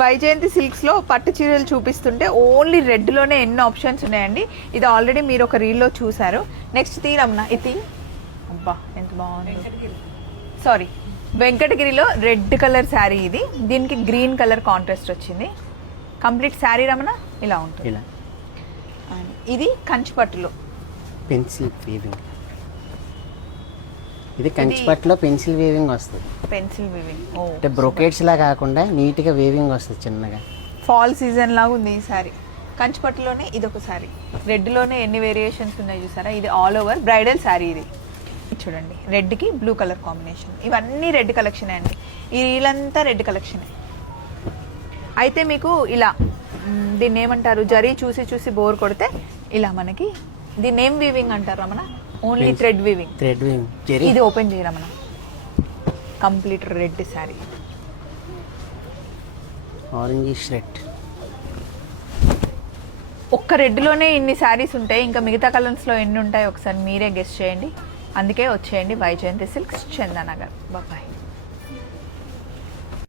వైజయంతి సిల్క్స్లో పట్టు చీరలు చూపిస్తుంటే ఓన్లీ రెడ్లోనే ఎన్ని ఆప్షన్స్ ఉన్నాయండి. ఇది ఆల్రెడీ మీరు ఒక రీల్లో చూసారు. నెక్స్ట్ తీరమ్నా ఇది, అబ్బా ఎంత బాగుంది. సారీ, వెంకటగిరిలో రెడ్ కలర్ శారీ ఇది. దీనికి గ్రీన్ కలర్ కాంట్రాస్ట్ వచ్చింది. కంప్లీట్ శారీ రమణ ఇలా ఉంటుంది. ఇది కంచిపట్టులో పెన్సిల్ వీవింగ్. ఇది కంచిపట్టులో పెన్సిల్ వీవింగ్ వస్తుంది. పెన్సిల్ వీవింగ్ అంటే బ్రోకెట్స్ లా కాకుండా నీట్ గా వీవింగ్ వస్తుంది చిన్నగా. ఫాల్ సీజన్ లాగా ఉంది ఈ సారీ. కంచిపట్టులోనే ఇది ఒక సారీ. రెడ్లోనే ఎన్ని వేరియేషన్స్ ఉన్నాయి చూసారా. ఇది ఆల్ ఓవర్ బ్రైడల్ శారీ. ఇది చూడండి, రెడ్కి బ్లూ కలర్ కాంబినేషన్. ఇవన్నీ రెడ్ కలెక్షన్ అండి. ఈ రీలంతా రెడ్ కలెక్షనే. అయితే మీకు ఇలా దీన్ని ఏమంటారు, జరీ చూసి చూసి బోర్ కొడితే ఇలా మనకి దీన్ని ఏం వీవింగ్ అంటారు Ramana? Only thread weaving. Thread weaving. ఇది ఓపెన్ చేయరా మన complete red sari. Orange red. ఒక్క రెడ్లోనే ఇన్ని శారీస్ ఉంటాయి. ఇంకా మిగతా కలర్స్లో ఎన్ని ఉంటాయి ఒకసారి మీరే గెస్ చేయండి. అందుకే వచ్చేయండి వైజయంతి సిల్క్స్, చందానగర్. బాయ్.